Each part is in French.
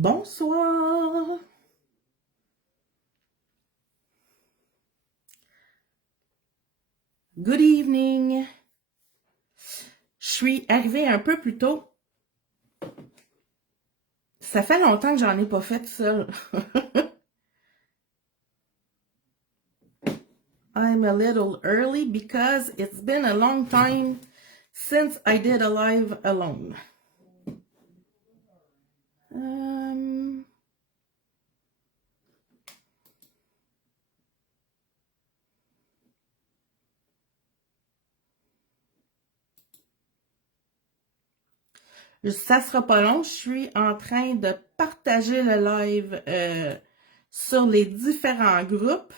Bonsoir. Good evening. Je suis arrivée un peu plus tôt. Ça fait longtemps que j'en ai pas fait seule. I'm a little early because it's been a long time since I did a live alone. Ça sera pas long, je suis en train de partager le live sur les différents groupes.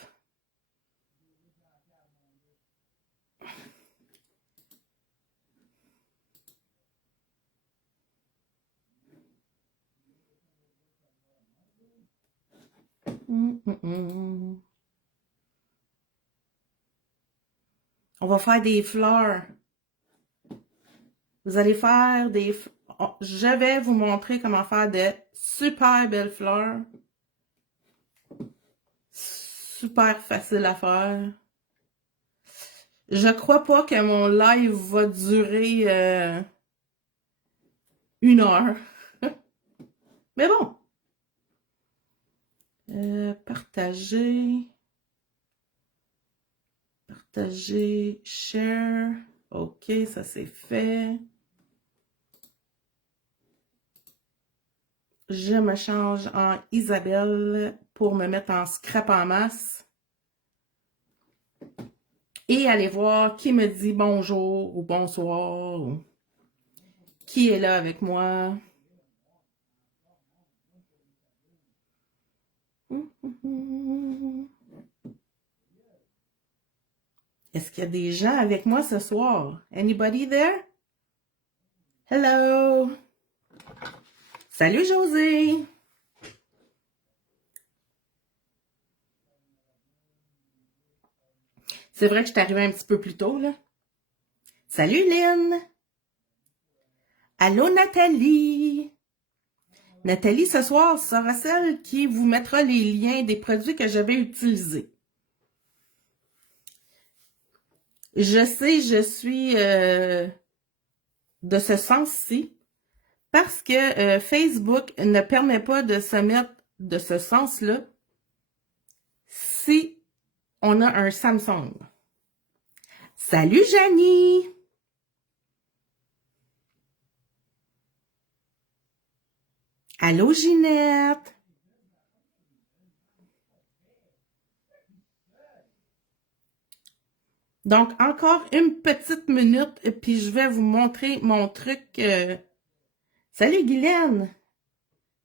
On va faire des fleurs. Vous allez faire des... Je vais vous montrer comment faire de super belles fleurs. Super facile à faire. Je crois pas que mon live va durer 1 heure. Mais bon. Partager. Partager. Share. OK, ça c'est fait. Je me change en Isabelle pour me mettre en scrap en masse. Et aller voir qui me dit bonjour ou bonsoir. Ou qui est là avec moi. Est-ce qu'il y a des gens avec moi ce soir? Anybody there? Hello! Salut José! C'est vrai que je suis arrivée un petit peu plus tôt, là. Salut Lynn! Allô Nathalie! Nathalie, ce soir, sera celle qui vous mettra les liens des produits que je vais utiliser. Je sais, je suis de ce sens-ci parce que Facebook ne permet pas de se mettre de ce sens-là si on a un Samsung. Salut Janie! Allô Ginette! Donc, encore une petite minute, et puis je vais vous montrer mon truc. Salut Guylaine!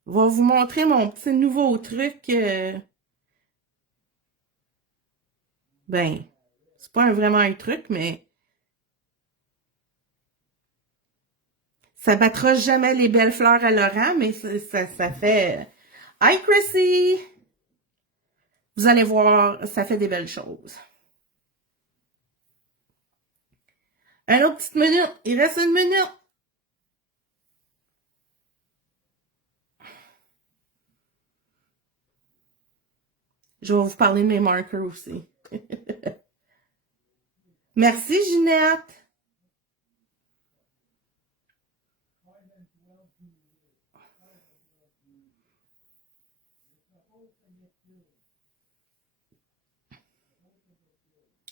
Je vais vous montrer mon petit nouveau truc. Ben, c'est pas vraiment un truc, mais ça battra jamais les belles fleurs à Laurent, mais ça fait... Hi Chrissy! Vous allez voir, ça fait des belles choses. Une autre petite minute, il reste 1 minute. Je vais vous parler de mes markers aussi. Merci Ginette!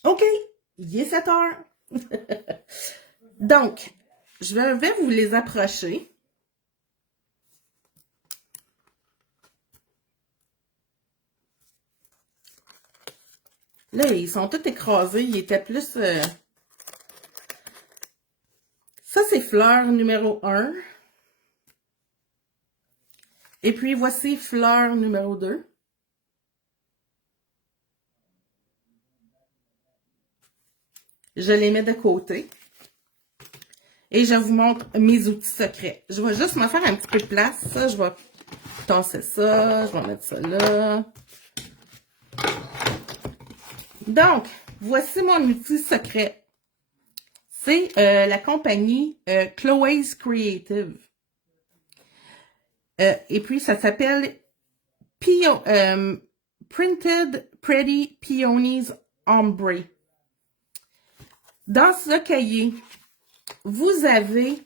OK, il est 7 heures. Donc, je vais vous les approcher. Là, ils sont tous écrasés. Ils étaient plus... Ça, c'est fleur numéro 1. Et puis, voici fleur numéro 2. Je les mets de côté. Et je vous montre mes outils secrets. Je vais juste me faire un petit peu de place. Ça, je vais tasser ça. Je vais mettre ça là. Donc, voici mon outil secret. C'est la compagnie Chloé's Creative. Et puis, ça s'appelle Printed Pretty Peonies Ombre. Dans ce cahier, vous avez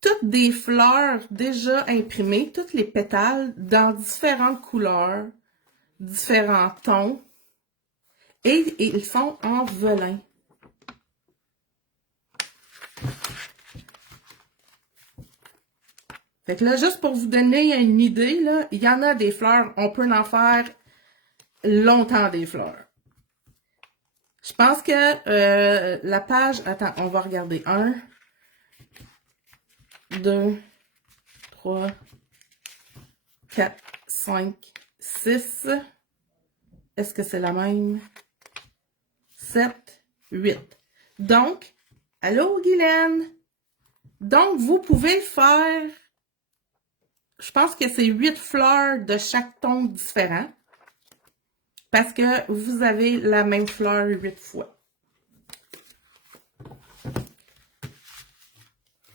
toutes des fleurs déjà imprimées, toutes les pétales dans différentes couleurs, différents tons, et ils sont en velin. Fait que là, juste pour vous donner une idée, là, il y en a des fleurs, on peut en faire longtemps des fleurs. Je pense que la page, attends, on va regarder. 1, 2, 3, 4, 5, 6. Est-ce que c'est la même? 7, 8. Donc, allô Guylaine? Donc, vous pouvez faire, je pense que c'est 8 fleurs de chaque ton différent. Parce que vous avez la même fleur 8 fois.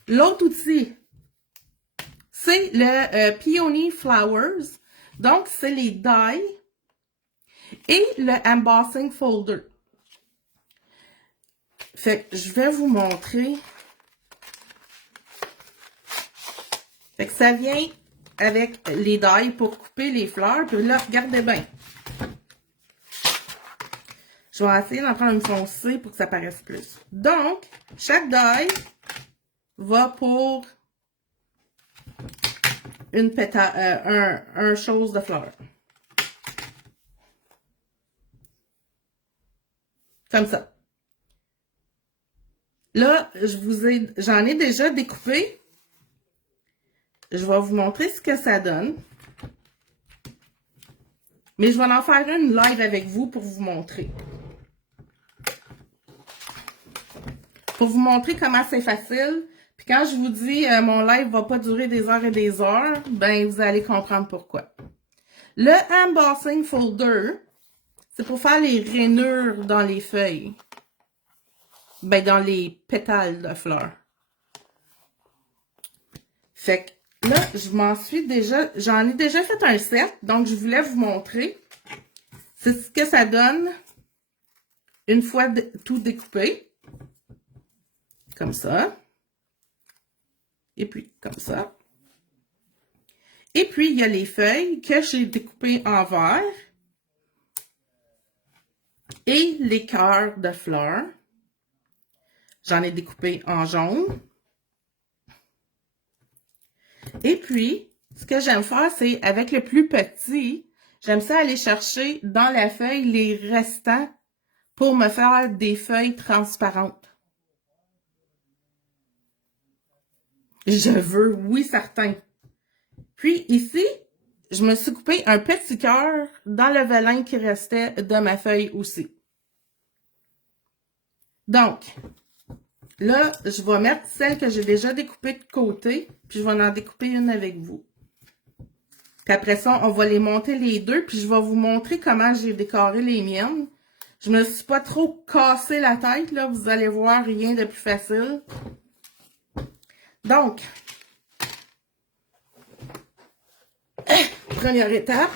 L'autre outil, c'est le Peony Flowers. Donc, c'est les die et le embossing folder. Fait que je vais vous montrer. Fait que ça vient avec les die pour couper les fleurs. Puis là, regardez bien. Je vais essayer d'en prendre une foncée pour que ça paraisse plus. Donc, chaque die va pour une pétale, un chose de fleur. Comme ça. Là, j'en ai déjà découpé. Je vais vous montrer ce que ça donne. Mais je vais en faire une live avec vous pour vous montrer. Pour vous montrer comment c'est facile. Puis quand je vous dis mon live va pas durer des heures et des heures, ben vous allez comprendre pourquoi. Le embossing folder, c'est pour faire les rainures dans les feuilles. Ben dans les pétales de fleurs. Fait que là, j'en ai déjà fait un set, donc je voulais vous montrer. C'est ce que ça donne une fois tout découpé. Comme ça. Et puis, comme ça. Et puis, il y a les feuilles que j'ai découpées en vert. Et les cœurs de fleurs. J'en ai découpé en jaune. Et puis, ce que j'aime faire, c'est avec le plus petit, j'aime ça aller chercher dans la feuille les restants pour me faire des feuilles transparentes. Je veux, oui, certain. Puis ici, je me suis coupé un petit cœur dans le velin qui restait de ma feuille aussi. Donc, là, je vais mettre celle que j'ai déjà découpée de côté, puis je vais en découper une avec vous. Puis après ça, on va les monter les deux, puis je vais vous montrer comment j'ai décoré les miennes. Je me suis pas trop cassé la tête, là, vous allez voir, rien de plus facile. Donc, première étape,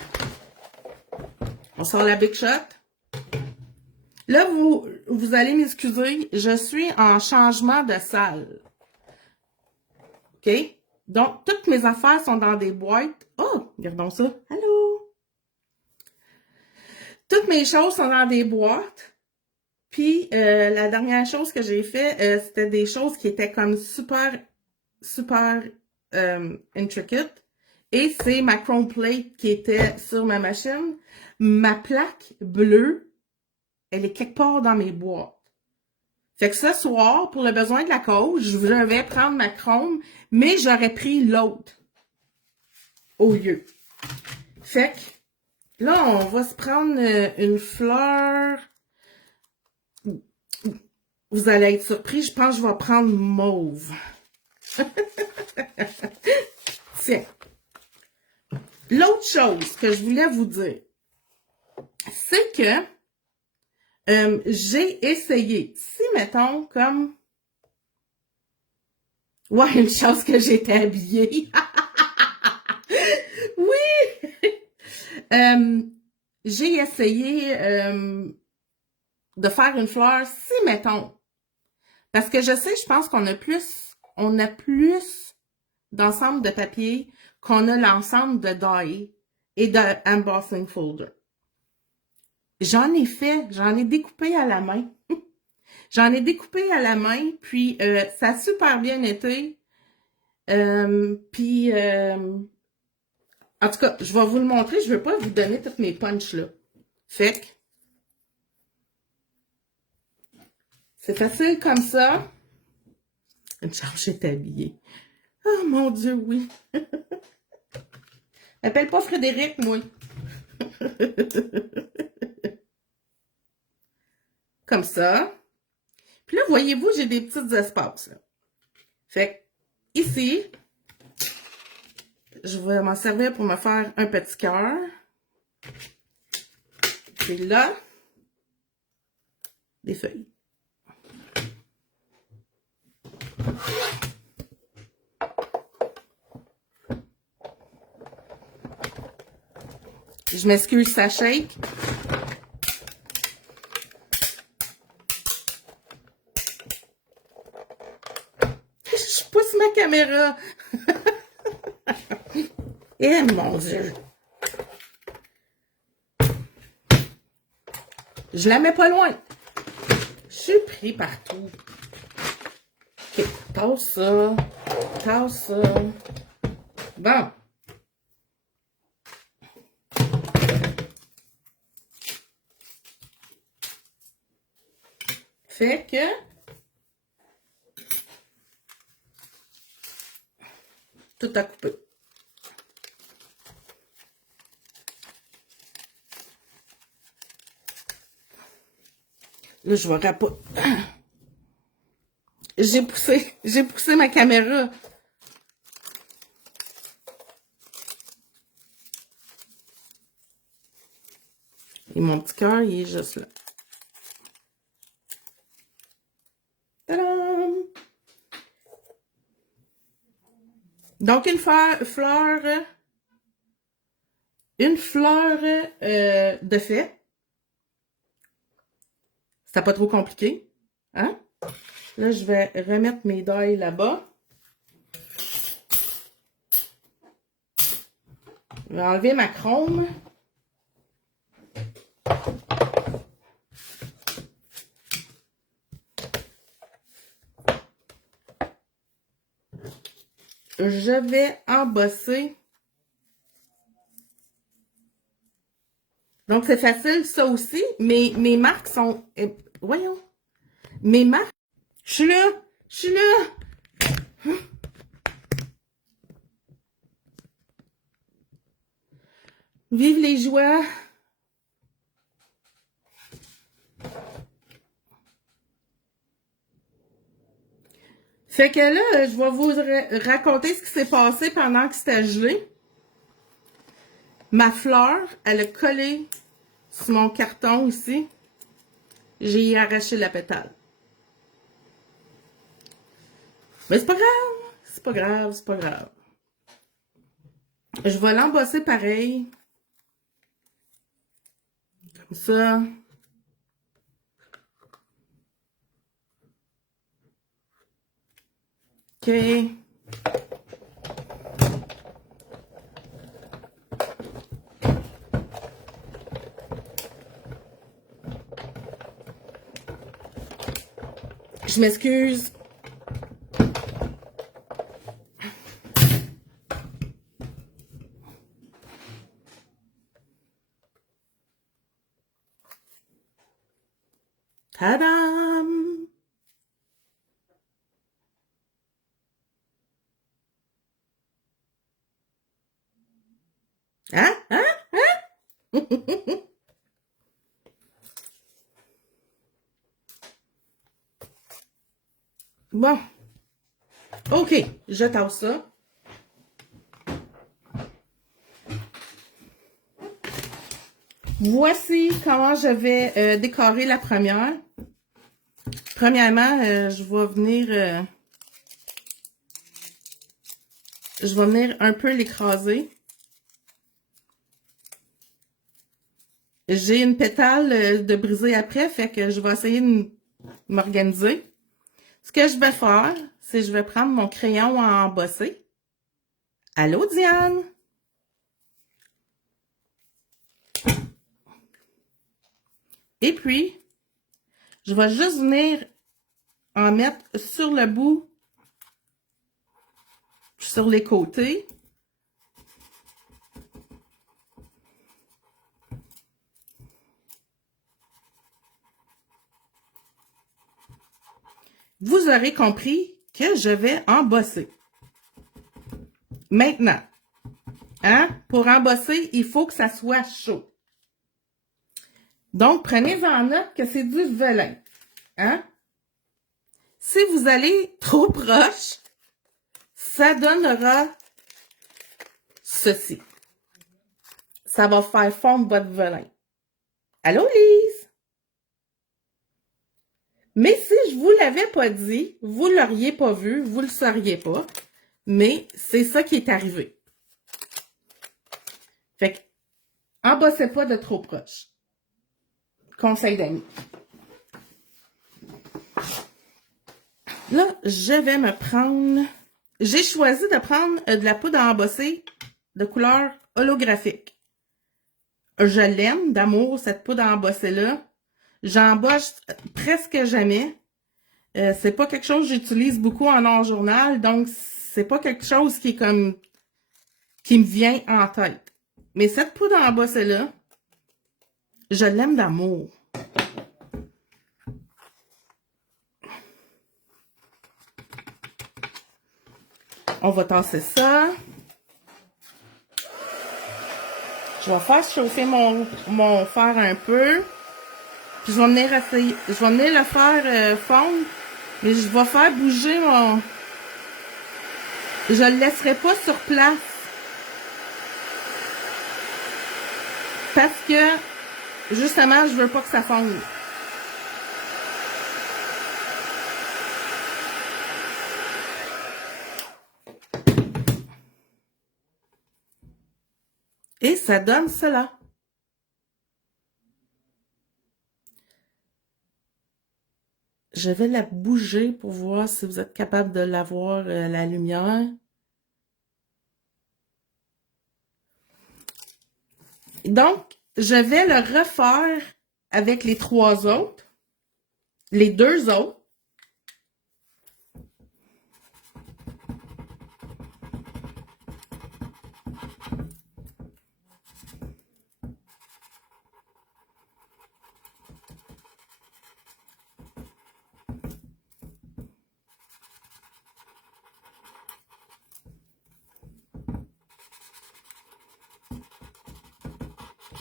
on sort la Big Shot. Là, vous allez m'excuser, je suis en changement de salle. OK? Donc, toutes mes affaires sont dans des boîtes. Oh, regardons ça. Allô? Toutes mes choses sont dans des boîtes. Puis, la dernière chose que j'ai fait, c'était des choses qui étaient comme super intricate. Et c'est ma chrome plate qui était sur ma machine. Ma plaque bleue, elle est quelque part dans mes boîtes. Fait que ce soir, pour le besoin de la cause, je vais prendre ma chrome, mais j'aurais pris l'autre au lieu. Fait que là, on va se prendre une fleur. Vous allez être surpris, je pense que je vais prendre mauve. Tiens. L'autre chose que je voulais vous dire, c'est que j'ai essayé. Si, mettons, comme... Ouais, une chose que j'étais habillée. Oui! J'ai essayé de faire une fleur si, mettons, parce que je sais, je pense qu'on a plus d'ensemble de papier qu'on a l'ensemble de die et de embossing folder. J'en ai découpé à la main. J'en ai découpé à la main, puis ça a super bien été. Puis, en tout cas, je vais vous le montrer. Je ne veux pas vous donner toutes mes punches là. Fait que, c'est facile comme ça. Une charge est habillée. Oh mon Dieu, oui. Appelle pas Frédéric, moi. Comme ça. Puis là, voyez-vous, j'ai des petits espaces. Là. Fait que, ici, je vais m'en servir pour me faire un petit cœur. Et là, des feuilles. Je m'excuse, ça shake. Je pousse ma caméra. Eh mon Dieu. Je la mets pas loin. Je suis pris partout. Ok, tasse ça. Tasse ça. Bon. Fait que tout à couper. Là, je vais rapoter. J'ai poussé ma caméra. Et mon petit cœur, il est juste là. Tadam! Donc, une fleur de fête. C'est pas trop compliqué. Hein? Là, je vais remettre mes dailles là-bas. Je vais enlever ma chrome. Je vais embosser. Donc, c'est facile, ça aussi. Mes marques sont... voyons. Mes marques... Je suis là! Je suis là! Hein? Vive les joies! Fait que là, je vais vous raconter ce qui s'est passé pendant que c'était gelé. Ma fleur, elle a collé sur mon carton ici. J'ai arraché la pétale. Mais c'est pas grave. C'est pas grave, c'est pas grave. Je vais l'embosser pareil. Comme ça. OK. Je m'excuse. Tadam! Hein? Hein? Hein? Bon. OK. Je tasse ça. Voici comment je vais décorer la première. Premièrement, je vais venir un peu l'écraser. J'ai une pétale de briser après, fait que je vais essayer de m'organiser. Ce que je vais faire, c'est que je vais prendre mon crayon à embosser. Allô, Diane? Et puis, je vais juste venir en mettre sur le bout, sur les côtés. Vous aurez compris que je vais embosser. Maintenant, hein, pour embosser, il faut que ça soit chaud. Donc, prenez-en note que c'est du velin. Hein? Si vous allez trop proche, ça donnera ceci. Ça va faire fondre votre velin. Allô, Lise? Mais si je vous l'avais pas dit, vous l'auriez pas vu, vous le sauriez pas. Mais c'est ça qui est arrivé. Fait que, embossez pas de trop proche. Conseil d'amis. Là, je vais me prendre... J'ai choisi de prendre de la poudre à embosser de couleur holographique. Je l'aime d'amour, cette poudre à embosser-là. J'embosse presque jamais. C'est pas quelque chose que j'utilise beaucoup en hors journal, donc c'est pas quelque chose qui est comme... qui me vient en tête. Mais cette poudre à embosser-là, je l'aime d'amour. On va tasser ça. Je vais faire chauffer mon fer un peu. Puis je vais venir essayer. Je vais venir le faire fondre. Mais je vais faire bouger mon... Je le laisserai pas sur place. Parce que, justement, je veux pas que ça fonde. Et ça donne cela. Je vais la bouger pour voir si vous êtes capable de la voir, la lumière. Donc, je vais le refaire avec les trois autres. Les deux autres.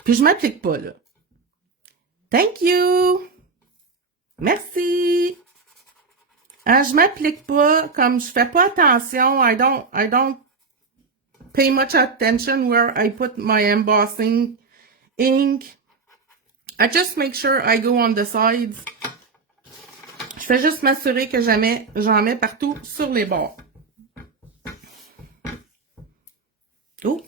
Puis je m'applique pas, là. Thank you! Merci! Hein, je m'applique pas, comme je fais pas attention, I don't pay much attention where I put my embossing ink. I just make sure I go on the sides. Je fais juste m'assurer que jamais j'en mets partout sur les bords. Oh!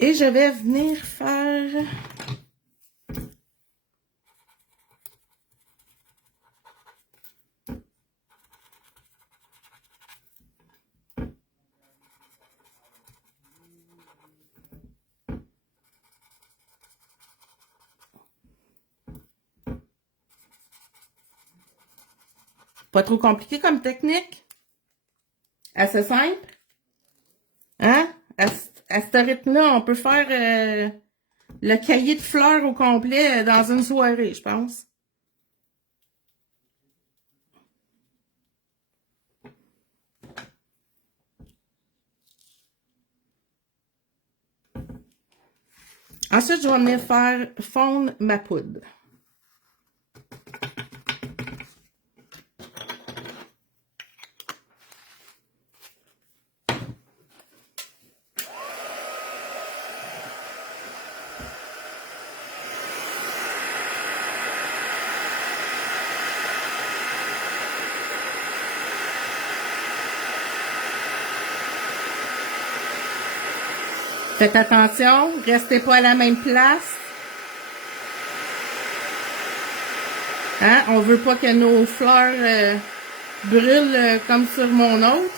Et je vais venir faire... Pas trop compliqué comme technique? Assez simple? Hein? À ce rythme-là, on peut faire le cahier de fleurs au complet dans une soirée, je pense. Ensuite, je vais venir faire fondre ma poudre. Faites attention, restez pas à la même place. Hein? On veut pas que nos fleurs brûlent comme sur mon autre.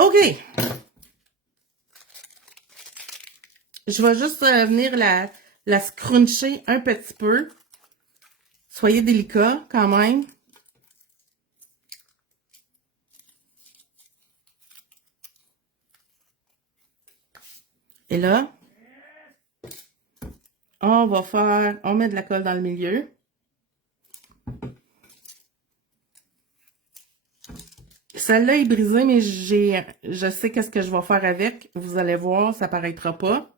OK. Je vais juste venir la scruncher un petit peu. Soyez délicats quand même. Et là, on met de la colle dans le milieu. Celle-là est brisée, mais je sais qu'est-ce que je vais faire avec. Vous allez voir, ça paraîtra pas.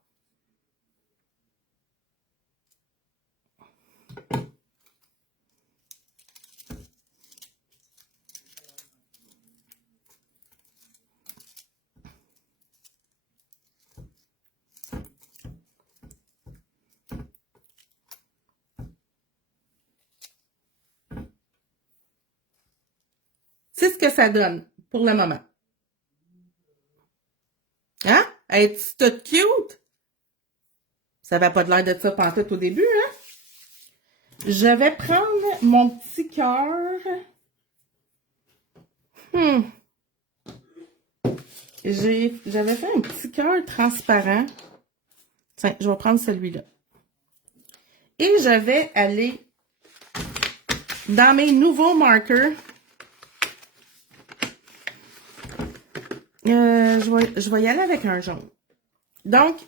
C'est ce que ça donne pour le moment. Hein? Es-tu toute cute? Ça n'avait pas de l'air de ça pantoute au début, hein? Je vais prendre mon petit cœur. J'avais fait un petit cœur transparent. Tiens, je vais prendre celui-là. Et je vais aller dans mes nouveaux marqueurs. Je vais y aller avec un jaune. Donc,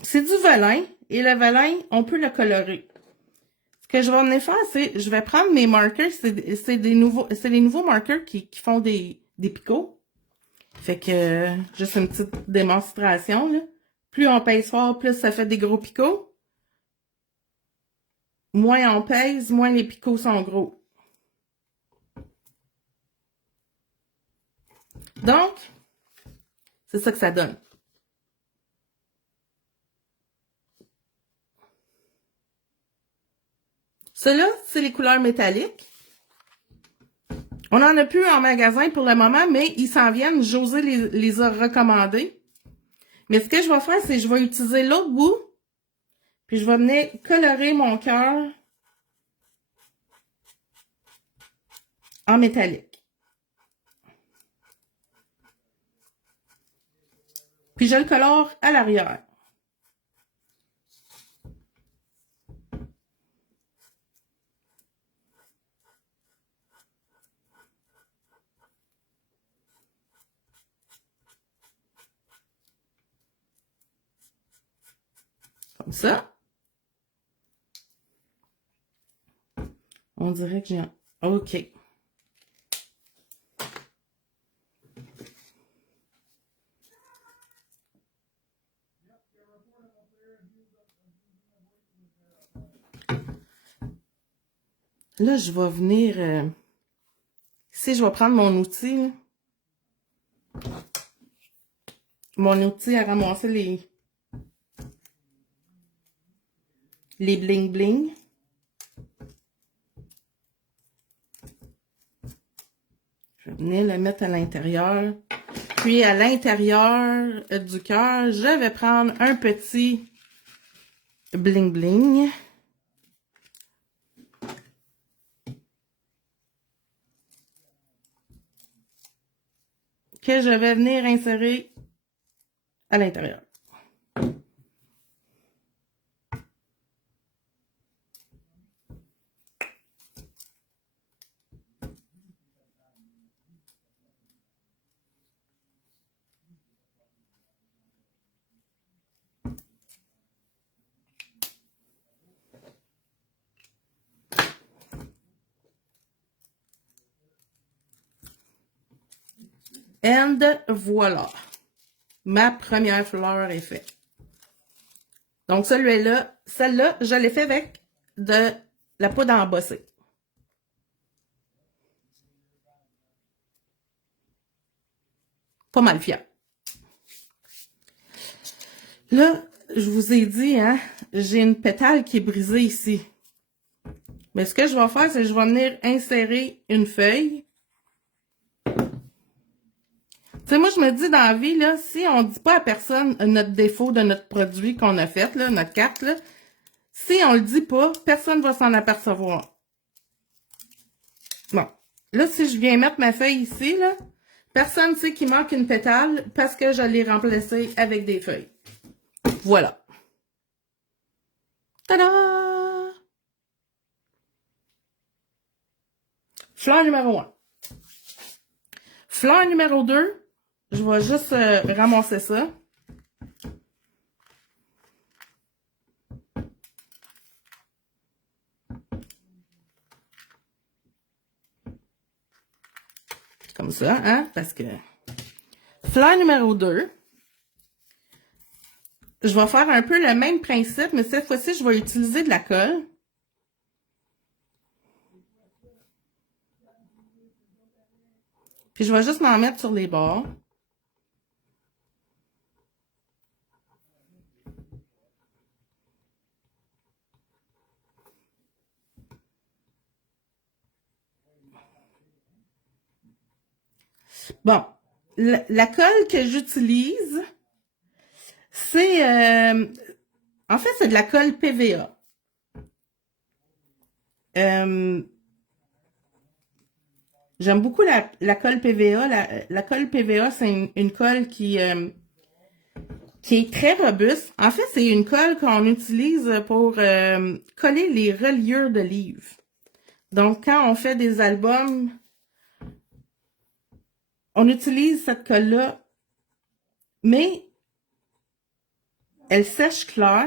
c'est du velin. Et le velin, on peut le colorer. Ce que je vais venir faire, c'est, je vais prendre mes marqueurs. C'est les nouveaux marqueurs qui font des picots. Fait que, juste une petite démonstration, là. Plus on pèse fort, plus ça fait des gros picots. Moins on pèse, moins les picots sont gros. Donc, c'est ça que ça donne. Ceux-là, c'est les couleurs métalliques. On n'en a plus en magasin pour le moment, mais ils s'en viennent. José les a recommandés. Mais ce que je vais faire, c'est que je vais utiliser l'autre bout. Puis je vais venir colorer mon cœur en métallique. Puis je le colore à l'arrière. Comme ça. On dirait que j'ai un... OK. Là, je vais venir... ici, je vais prendre mon outil. Là. Mon outil à ramasser les bling-bling. Je vais venir le mettre à l'intérieur. Puis, à l'intérieur du cœur, je vais prendre un petit bling-bling. Que je vais venir insérer à l'intérieur. And voilà. Ma première fleur est faite. Donc, celui-là, celle-là, je l'ai fait avec de la poudre à embosser. Pas mal fière. Là, je vous ai dit, hein, j'ai une pétale qui est brisée ici. Mais ce que je vais faire, c'est que je vais venir insérer une feuille. Tu sais, moi, je me dis dans la vie, là, si on dit pas à personne notre défaut de notre produit qu'on a fait, là, notre carte, là, si on le dit pas, personne va s'en apercevoir. Bon. Là, si je viens mettre ma feuille ici, là, personne ne sait qu'il manque une pétale parce que je l'ai remplacée avec des feuilles. Voilà. Tada! Fleur numéro 1. Fleur numéro 2, je vais juste ramasser ça. Comme ça, hein? Parce que fleur numéro 2, je vais faire un peu le même principe, mais cette fois-ci, je vais utiliser de la colle. Puis je vais juste m'en mettre sur les bords. Bon, la colle que j'utilise, c'est... en fait, c'est de la colle PVA. J'aime beaucoup la colle PVA. La colle PVA, c'est une colle qui est très robuste. En fait, c'est une colle qu'on utilise pour coller les reliures de livres. Donc, quand on fait des albums, on utilise cette colle-là, mais elle sèche clair,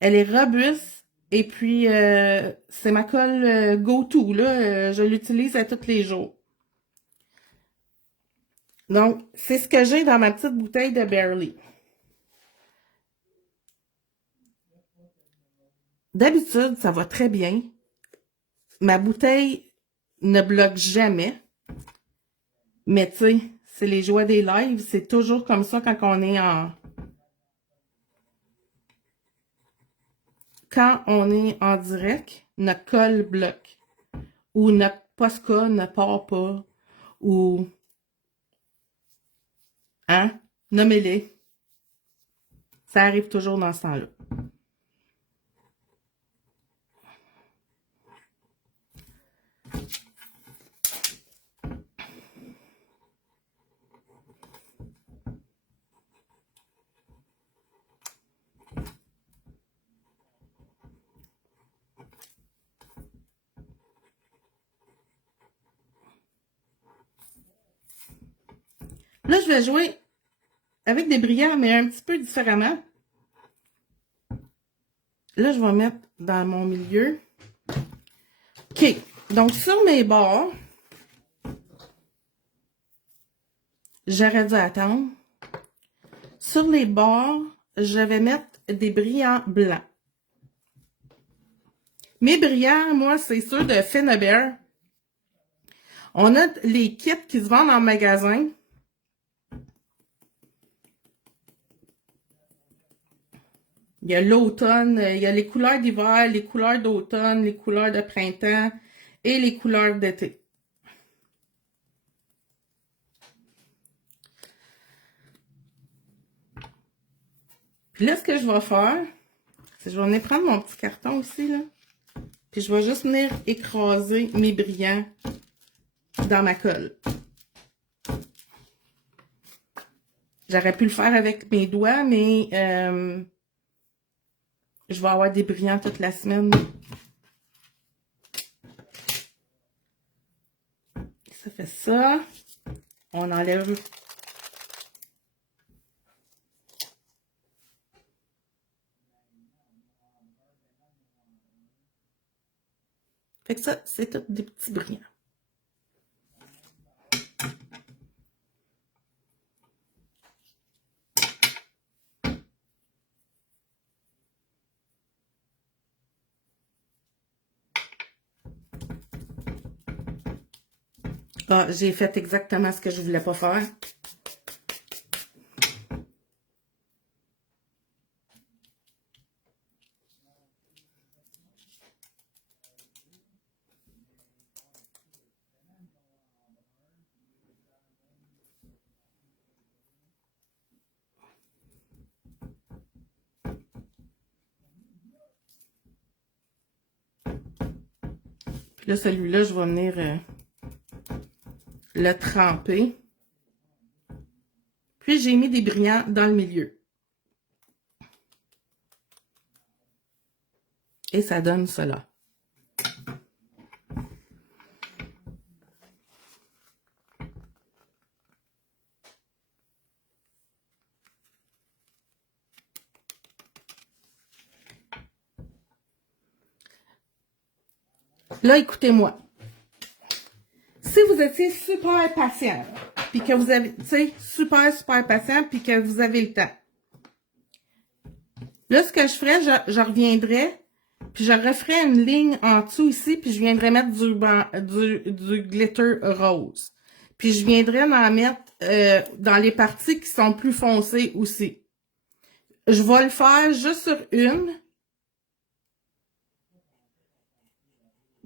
elle est robuste, et puis c'est ma colle go-to, là. Je l'utilise à tous les jours. Donc, c'est ce que j'ai dans ma petite bouteille de Barely. D'habitude, ça va très bien. Ma bouteille ne bloque jamais. Mais tu sais, c'est les joies des lives. C'est toujours comme ça quand on est Quand on est en direct, notre colle bloque. Ou notre Posca ne part pas. Ou... Hein? Nommez-les. Ça arrive toujours dans ce temps-là. Là, je vais jouer avec des brillants, mais un petit peu différemment. Là, je vais mettre dans mon milieu. OK. Donc, sur mes bords, j'aurais dû attendre. Sur les bords, je vais mettre des brillants blancs. Mes brillants, moi, c'est ceux de Finnabair. On a les kits qui se vendent en magasin. Il y a l'automne, il y a les couleurs d'hiver, les couleurs d'automne, les couleurs de printemps et les couleurs d'été. Puis là, ce que je vais faire, c'est que je vais venir prendre mon petit carton aussi, là. Puis je vais juste venir écraser mes brillants dans ma colle. J'aurais pu le faire avec mes doigts, mais je vais avoir des brillants toute la semaine. Ça fait ça. On enlève. Fait que ça, c'est tout des petits brillants. Ah, j'ai fait exactement ce que je voulais pas faire. Puis là, celui-là, je vais venir le tremper. Puis, j'ai mis des brillants dans le milieu. Et ça donne cela. Là, écoutez-moi. Si vous étiez super patient, puis que vous avez, tu sais, super patient, puis que vous avez le temps. Là, ce que je ferais, je reviendrais, puis je referais une ligne en dessous ici, puis je viendrais mettre du glitter rose. Puis je viendrais en mettre dans les parties qui sont plus foncées aussi. Je vais le faire juste sur une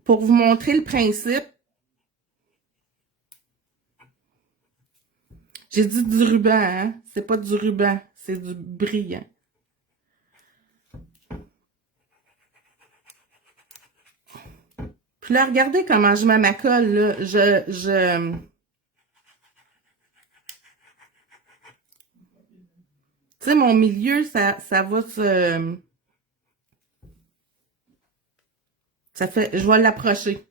pour vous montrer le principe. J'ai dit du ruban, hein? C'est pas du ruban, c'est du brillant. Puis là, regardez comment je mets ma colle, là. Tu sais, mon milieu, ça va se... Ça fait... Je vais l'approcher.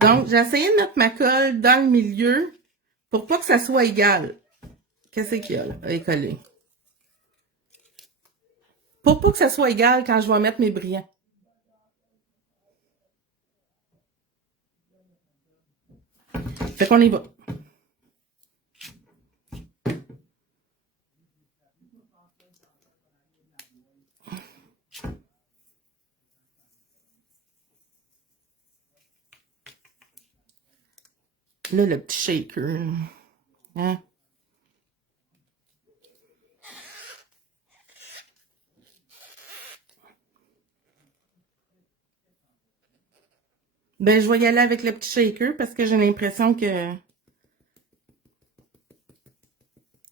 Donc, j'ai essayé de mettre ma colle dans le milieu pour pas que ça soit égal. Qu'est-ce qu'il y a, là, à coller? Pour pas que ça soit égal quand je vais mettre mes brillants. Fait qu'on y va. Là, le petit shaker. Hein? Ben, je vais y aller avec le petit shaker parce que j'ai l'impression que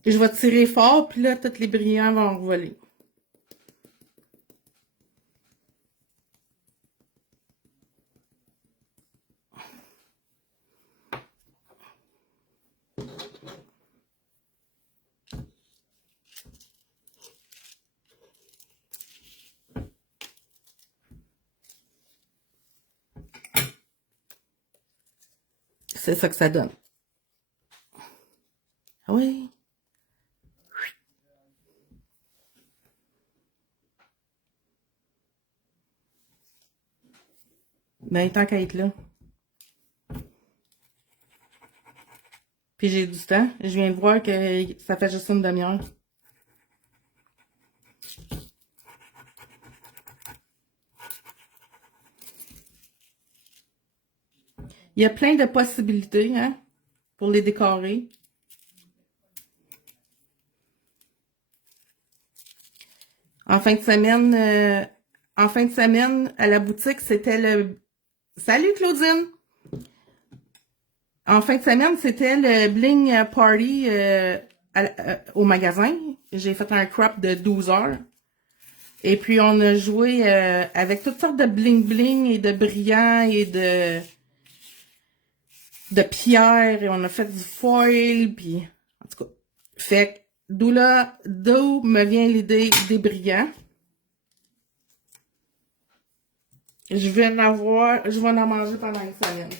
je vais tirer fort, puis là, tous les brillants vont voler. C'est ça que ça donne. Ah oui. Ben, tant qu'à être là. Puis j'ai du temps. Je viens de voir que ça fait juste une demi-heure. Il y a plein de possibilités, hein, pour les décorer. En fin de semaine, à la boutique, c'était le... Salut Claudine! En fin de semaine, c'était le Bling Party au magasin. J'ai fait un crop de 12 heures. Et puis, on a joué avec toutes sortes de bling-bling et de brillants et de pierres. Et on a fait du foil. Puis, en tout cas, fait que d'où me vient l'idée des brillants. Je vais en manger pendant une semaine.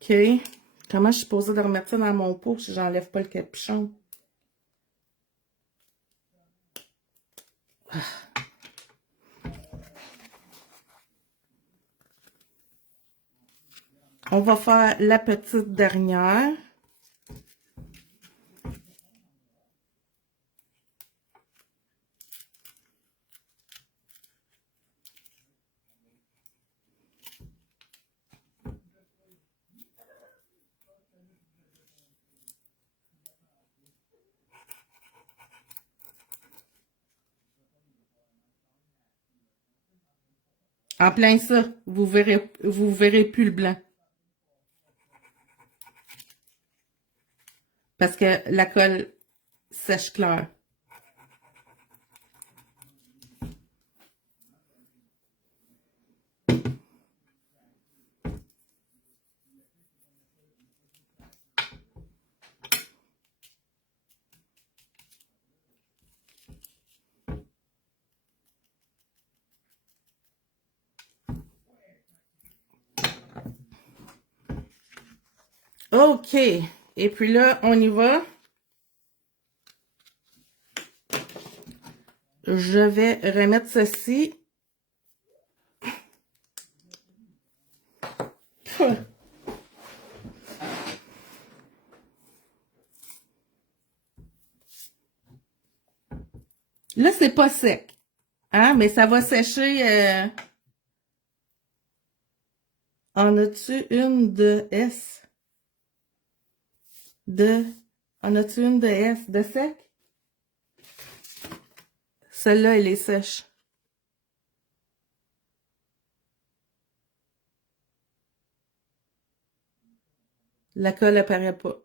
OK. Comment je suis supposée de remettre ça dans mon pot si j'enlève pas le capuchon? On va faire la petite dernière. En plein ça, vous verrez plus le blanc. Parce que la colle sèche clair. OK. Et puis là, on y va. Je vais remettre ceci. Là, c'est pas sec. Hein? Mais ça va sécher. En as-tu une de S? En as-tu une de S? De sec? Celle-là, elle est sèche. La colle apparaît pas.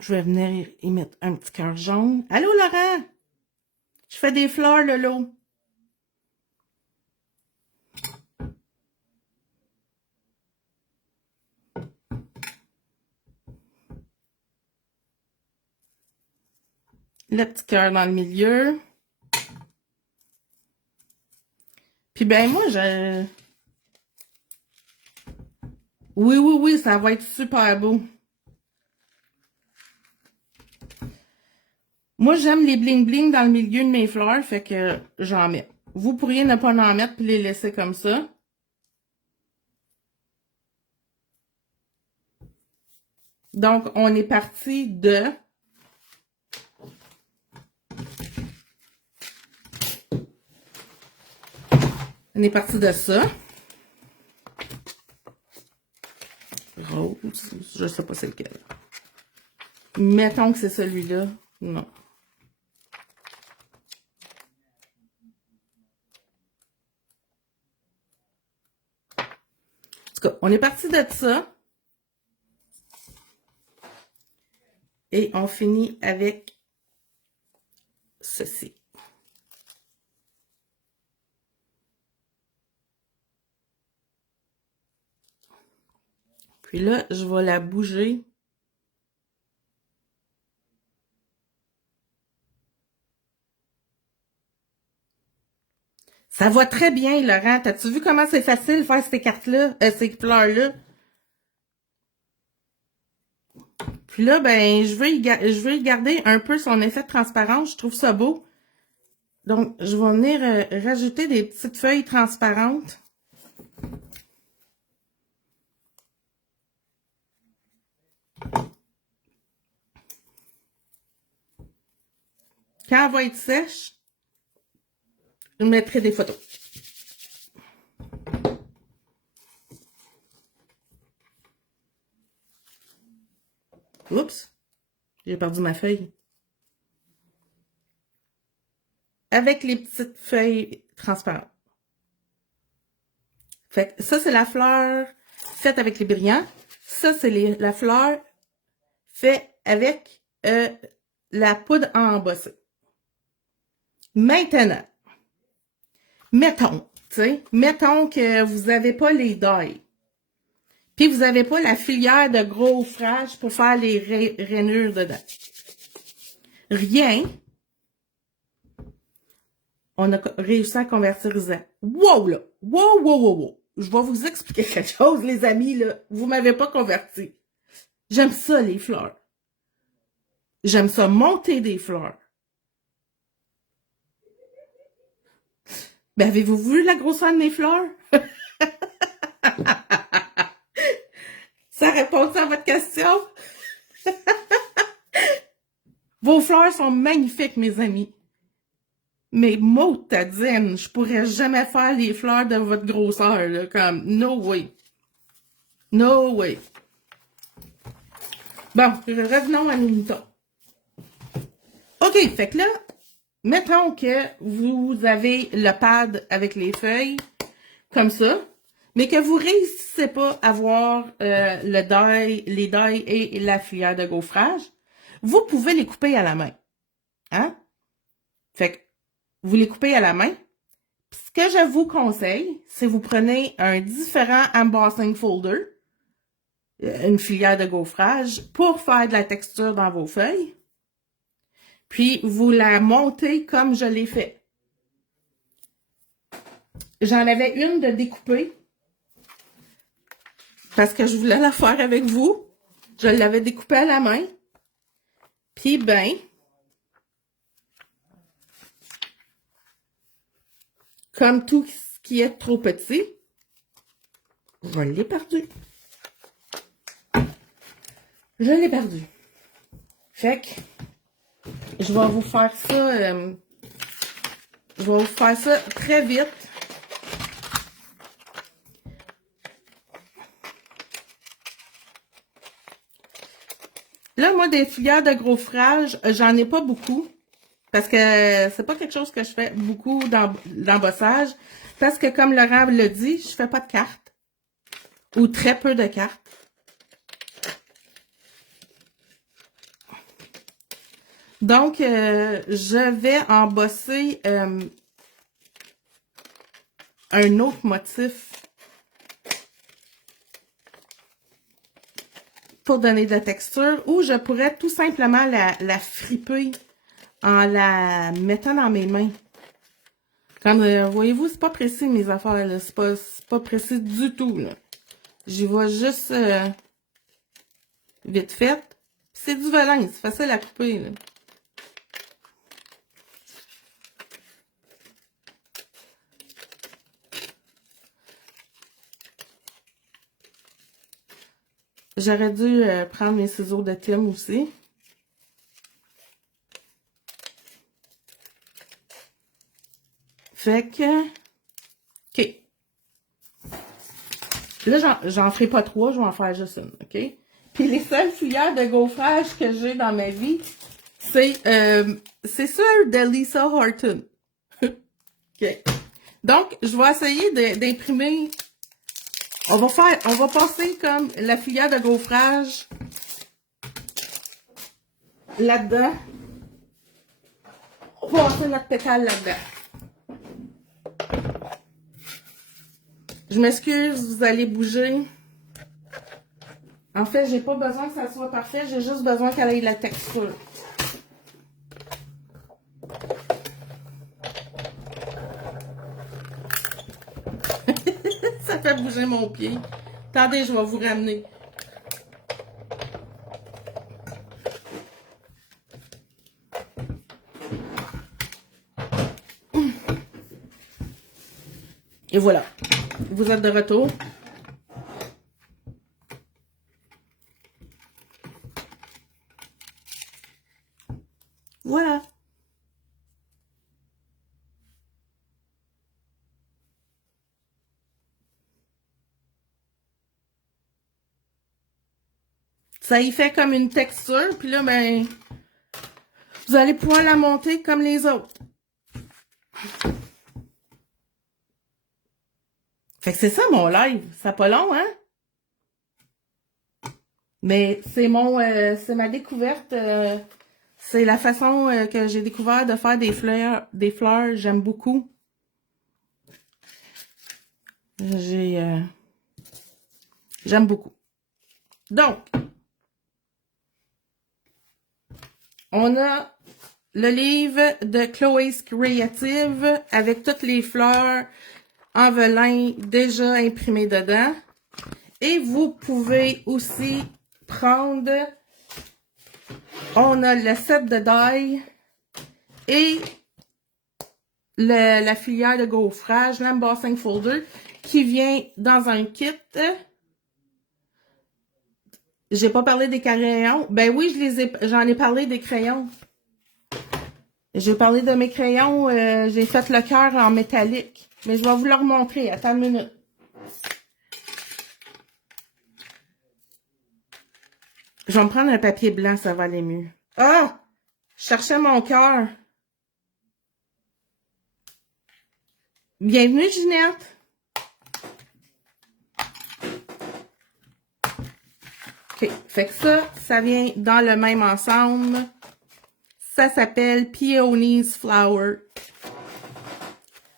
Je vais venir y mettre un petit cœur jaune. Allô, Laurent? Je fais des fleurs, Lolo. Le petit cœur dans le milieu. Puis ben moi, Oui, ça va être super beau. Moi, j'aime les bling-bling dans le milieu de mes fleurs, fait que j'en mets. Vous pourriez ne pas en mettre puis les laisser comme ça. Donc, on est parti de... On est parti de ça. Rose, je sais pas c'est lequel. Mettons que c'est celui-là. Non. En tout cas, on est parti de ça. Et on finit avec ceci. Puis là, je vais la bouger. Ça va très bien, Laurent. T'as-tu vu comment c'est facile de faire ces cartes-là, ces fleurs-là? Puis là, ben, je veux y garder un peu son effet de transparence. Je trouve ça beau. Donc, je vais venir rajouter des petites feuilles transparentes. Quand elle va être sèche, je mettrai des photos. Oups, j'ai perdu ma feuille. Avec les petites feuilles transparentes. Fait que ça, c'est la fleur faite avec les brillants. Ça, c'est la fleur faite avec la poudre à embosser. Maintenant, mettons, tu sais, mettons que vous n'avez pas les deuils. Puis vous n'avez pas la filière de gros frage pour faire les rainures dedans. Rien. On a réussi à convertir Isa. Wow, là! Wow, wow, wow, wow! Je vais vous expliquer quelque chose, les amis, là. Vous m'avez pas converti. J'aime ça, les fleurs. J'aime ça monter des fleurs. Ben, avez-vous vu la grosseur de mes fleurs? Ça répond à votre question? Vos fleurs sont magnifiques, mes amis. Mais motadine, je pourrais jamais faire les fleurs de votre grosseur, là, comme, no way. No way. Bon, revenons à nos moutons. OK, fait que là, mettons que vous avez le pad avec les feuilles, comme ça, mais que vous réussissez pas à voir le deuil, les deuils et la filière de gaufrage, vous pouvez les couper à la main. Hein? Fait que vous les coupez à la main. Puis ce que je vous conseille, c'est vous prenez un différent embossing folder, une filière de gaufrage, pour faire de la texture dans vos feuilles. Puis vous la montez comme je l'ai fait. J'en avais une de découpée, parce que je voulais la faire avec vous. Je l'avais découpée à la main. Puis ben, comme tout ce qui est trop petit, je l'ai perdu. Je l'ai perdu. Fait que, je vais vous faire ça, très vite. Là, moi, des filières de gros frage, j'en ai pas beaucoup. Parce que c'est pas quelque chose que je fais beaucoup d'embossage. Parce que, comme Laurent l'a dit, je fais pas de cartes. Ou très peu de cartes. Donc, je vais embosser un autre motif pour donner de la texture, ou je pourrais tout simplement la friper en la mettant dans mes mains. Comme, voyez-vous, c'est pas précis mes affaires, là. C'est pas précis du tout, là. J'y vais juste vite fait. C'est du velin, c'est facile à couper, là. J'aurais dû prendre mes ciseaux de Tim aussi. Fait que, OK. Là, j'en ferai pas trois, je vais en faire juste une, OK? Puis les seules filières de gaufrage que j'ai dans ma vie, c'est celle de Lisa Horton. OK. Donc, je vais essayer d'imprimer. On va passer comme la filière de gaufrage là-dedans. On va passer notre pétale là-dedans. Je m'excuse, vous allez bouger. En fait, j'ai pas besoin que ça soit parfait, j'ai juste besoin qu'elle ait de la texture. Ça fait bouger mon pied. Attendez, je vais vous ramener. Et voilà. Vous êtes de retour. Voilà. Ça y fait comme une texture, puis là, ben, vous allez pouvoir la monter comme les autres. Fait que c'est ça mon live. C'est pas long, hein? Mais c'est c'est ma découverte. C'est la façon que j'ai découvert de faire des fleurs. J'aime beaucoup. J'aime beaucoup. Donc, on a le livre de Chloé's Creative avec toutes les fleurs en velin déjà imprimées dedans. Et vous pouvez aussi prendre, on a le set de die et la filière de gaufrage, l'embossing folder, qui vient dans un kit. J'ai pas parlé des crayons. Ben oui, j'en ai parlé des crayons. J'ai parlé de mes crayons, j'ai fait le cœur en métallique. Mais je vais vous le remontrer, attends une minute. Je vais me prendre un papier blanc, ça va aller mieux. Ah! Je cherchais mon cœur. Bienvenue, Ginette. OK. Fait que ça vient dans le même ensemble. Ça s'appelle Peonies Flower.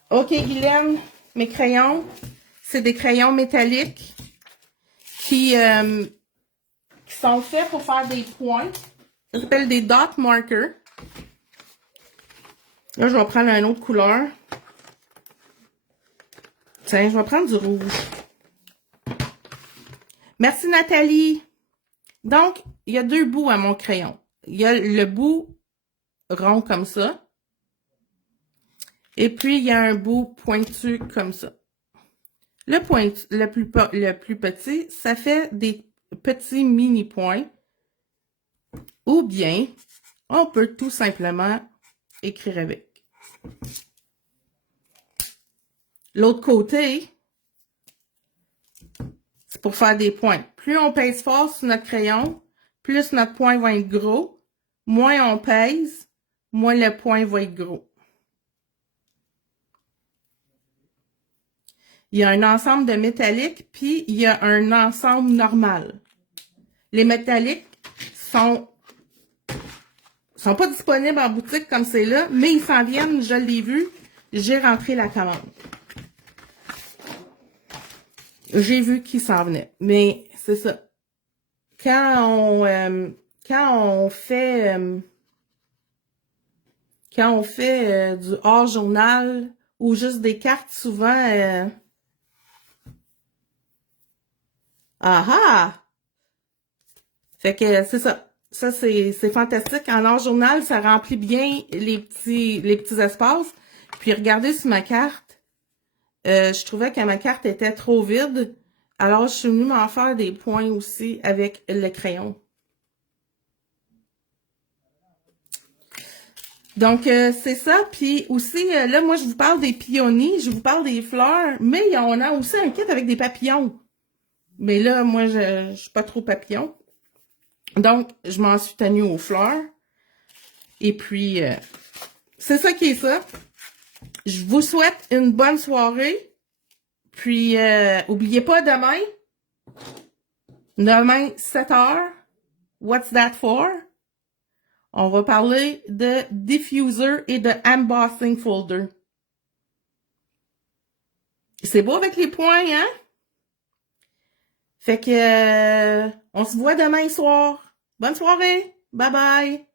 OK, Guylaine, mes crayons, c'est des crayons métalliques qui sont faits pour faire des points. Ça s'appelle des dot markers. Là, je vais prendre une autre couleur. Tiens, je vais prendre du rouge. Merci, Nathalie. Donc, il y a deux bouts à mon crayon. Il y a le bout rond comme ça. Et puis, il y a un bout pointu comme ça. Le plus petit, ça fait des petits mini-points. Ou bien, on peut tout simplement écrire avec. L'autre côté, c'est pour faire des points. Plus on pèse fort sur notre crayon, plus notre point va être gros. Moins on pèse, moins le point va être gros. Il y a un ensemble de métalliques, puis il y a un ensemble normal. Les métalliques sont pas disponibles en boutique comme c'est là, mais ils s'en viennent, je l'ai vu, j'ai rentré la commande. J'ai vu qu'ils s'en venaient, mais c'est ça. Quand on fait du hors-journal ou juste des cartes, souvent... Fait que c'est ça. Ça, c'est fantastique. En hors-journal, ça remplit bien les petits espaces. Puis regardez sur ma carte. Je trouvais que ma carte était trop vide. Alors, je suis venue m'en faire des points aussi avec le crayon. Donc, c'est ça. Puis aussi, là, moi, je vous parle des pionniers, je vous parle des fleurs, mais on a aussi un kit avec des papillons. Mais là, moi, je suis pas trop papillon. Donc, je m'en suis tenue aux fleurs. Et puis, c'est ça qui est ça. Je vous souhaite une bonne soirée. Puis, oubliez pas demain, 7h, What's That For? On va parler de diffuser et de embossing folder. C'est beau avec les points, hein? Fait que, on se voit demain soir. Bonne soirée. Bye bye.